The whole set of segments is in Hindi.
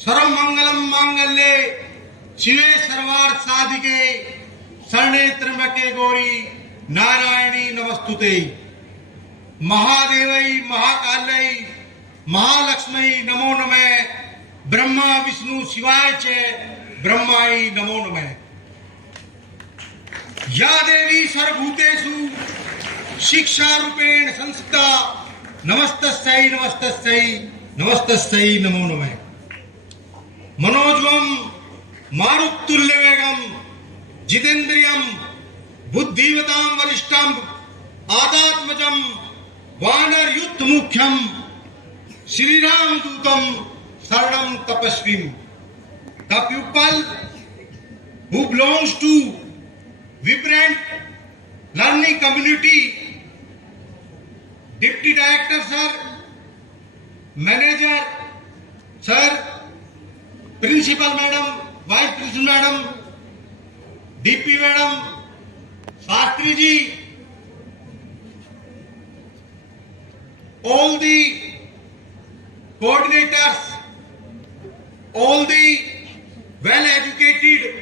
सर्वमंगलम मांगल्ये शिवे सर्वार्थ साधिके शरणे त्र्यंबके गौरी नारायणी नमस्तुते। महादेवै महाकालै महालक्ष्मी नमो नमः। ब्रह्मा विष्णु शिवाय च ब्रह्माय नमो नमः। या देवी सर्वभूतेषु शिक्षा रूपेण संस्थिता नमस्तस्यै नमस्तस्यै नमस्तस्यै नमो नमः। मनोजवम मारुतुल्यवेगम जितेन्द्रियम बुद्धिवतां वरिष्ठम आदात्मजम वानर युद्ध मुख्यम श्री राम दूतम शरणम तपस्वी। The pupil who belongs to vibrant learning community, Deputy Director sir, Manager sir, Principal madam, Vice Principal madam, DP madam, Shastri ji, all the coordinators, all the well educated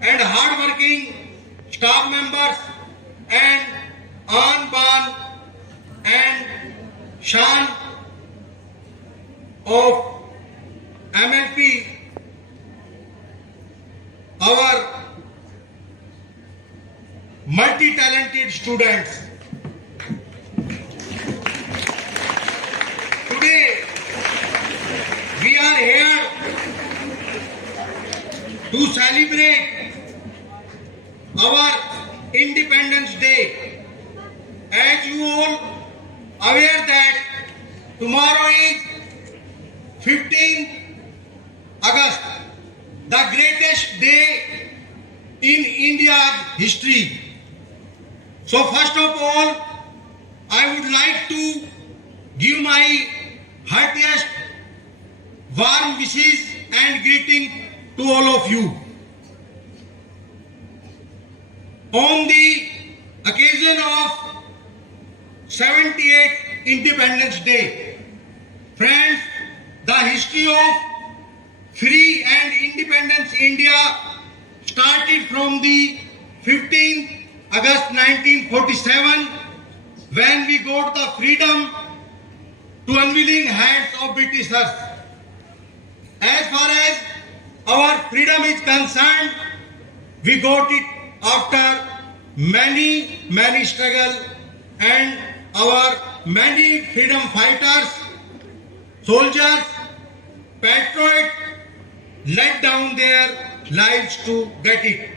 and hard working staff members and Aan Baan and Shan of MLP, our multi-talented students. Today we are here to celebrate our Independence Day. As you all aware that tomorrow is 15th August, the greatest day in India's history. So first of all, I would like to give my heartiest warm wishes and greeting to all of you. On the occasion of 78th Independence Day, friends, the history of free and independence India started from the 15th August 1947 when we got the freedom to unwilling hands of Britishers. As far as our freedom is concerned, we got it after many struggle, and our many freedom fighters, soldiers, patriots laid down their lives to get it.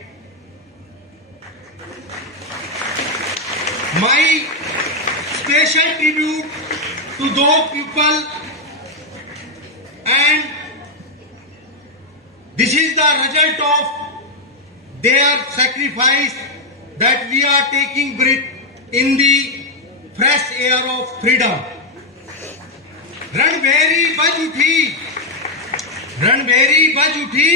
My special tribute to those people, and this is the result of their sacrifice that we are taking breath in the fresh air of freedom. रणभेरी बज उठी,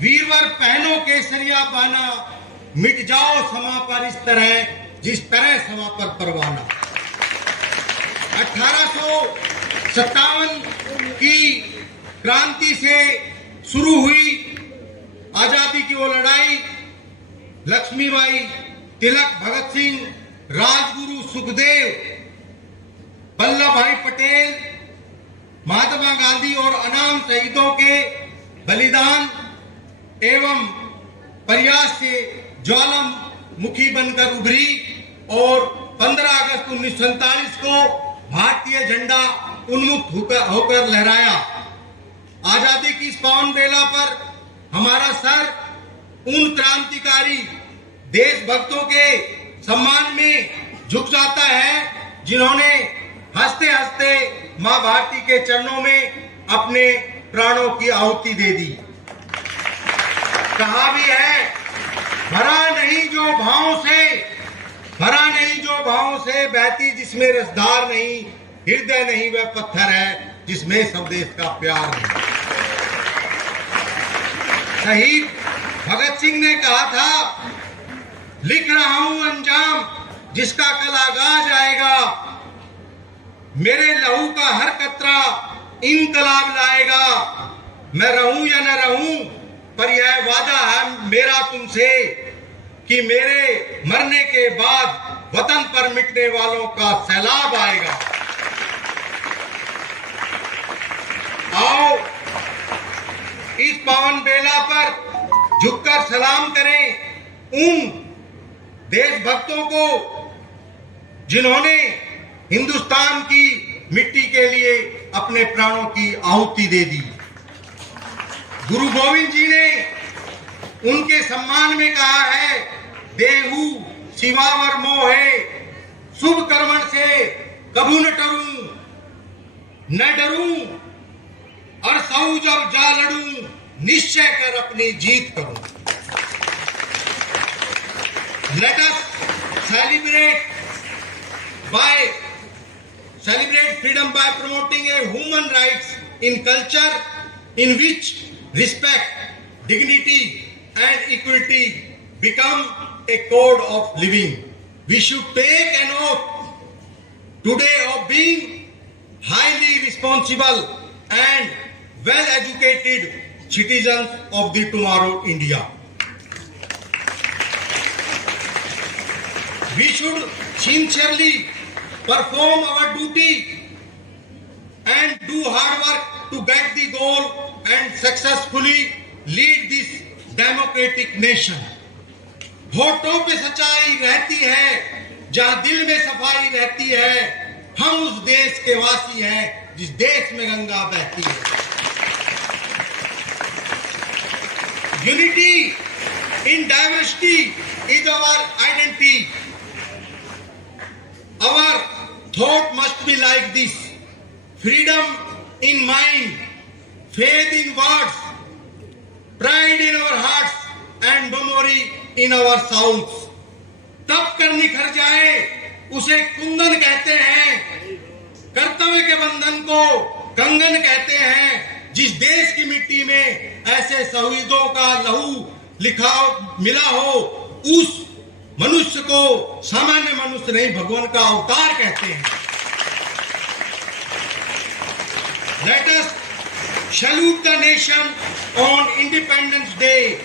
वीरवर पहनो केसरिया बाना, मिट जाओ समा पर इस तरह जिस तरह समा पर परवाना। 1857 की क्रांति से शुरू हुई आजादी की वो लड़ाई, लक्ष्मीबाई, तिलक, भगत सिंह, राजगुरु सुखदेव, वल्लभ भाई पटेल, महात्मा गांधी और अनाम शहीदों के बलिदान एवं प्रयास से ज्वालामुखी बनकर उभरी और 15 अगस्त 1947 को भारतीय झंडा उन्मुक्त होकर लहराया। आजादी की इस पावन बेला पर हमारा सर उन क्रांतिकारी देशभक्तों के सम्मान में झुक जाता है जिन्होंने हंसते हंसते मां भारती के चरणों में अपने प्राणों की आहुति दे दी। कहा भी है, भरा नहीं जो भावों से बहती जिसमें रसधार नहीं, हृदय नहीं वह पत्थर है जिसमें स्वदेश का प्यार है। शहीद भगत सिंह ने कहा था, लिख रहा हूं अंजाम जिसका कल आगाज आएगा, मेरे लहू का हर कतरा इनकलाब लाएगा। मैं रहूं या न रहूं, पर यह वादा है मेरा तुमसे कि मेरे मरने के बाद वतन पर मिटने वालों का सैलाब आएगा। आओ इस पावन बेला पर झुककर सलाम करें उन देशभक्तों को जिन्होंने हिंदुस्तान की मिट्टी के लिए अपने प्राणों की आहुति दे दी। गुरु गोविंद जी ने उनके सम्मान में कहा है, देहु शिवावर मोहे, शुभ कर्मण से कभू न डरूं और सऊ जब जा लड़ूं, निश्चय कर अपनी जीत करूं। Let us celebrate freedom by promoting a human rights in culture in which respect, dignity and equality become a code of living. We should take an oath today of being highly responsible and well-educated citizens of the tomorrow India. We should sincerely perform our duty and do hard work to get the goal and successfully lead this democratic nation. होठों पे सच्चाई रहती है, जहां दिल में सफाई रहती है, हम उस देश के वासी हैं जिस देश में गंगा बहती है। Unity in diversity is our identity. Our thought must be like this: freedom in mind, faith in words, pride in our hearts and memory in our sounds. तप कर निखर जाए उसे कुंदन कहते हैं, कर्तव्य के बंधन को कंगन कहते हैं। जिस देश की मिट्टी में ऐसे शहीदों का लहू मिला हो, उस मनुष्य को सामान्य मनुष्य नहीं, भगवान का अवतार कहते हैं। Let us salute the nation on Independence Day.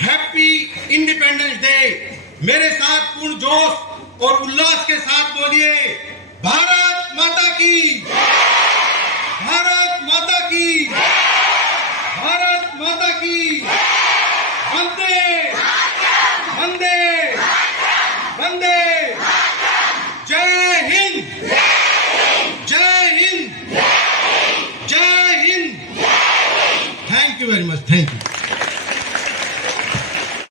Happy Independence Day. मेरे साथ पूर्ण जोश और उल्लास के साथ बोलिए, भारत माता की, भारत माता की, भारत माता की, वंदे वंदे वंदे। जय हिंद, जय हिंद, जय Hind. Thank you very much, thank you.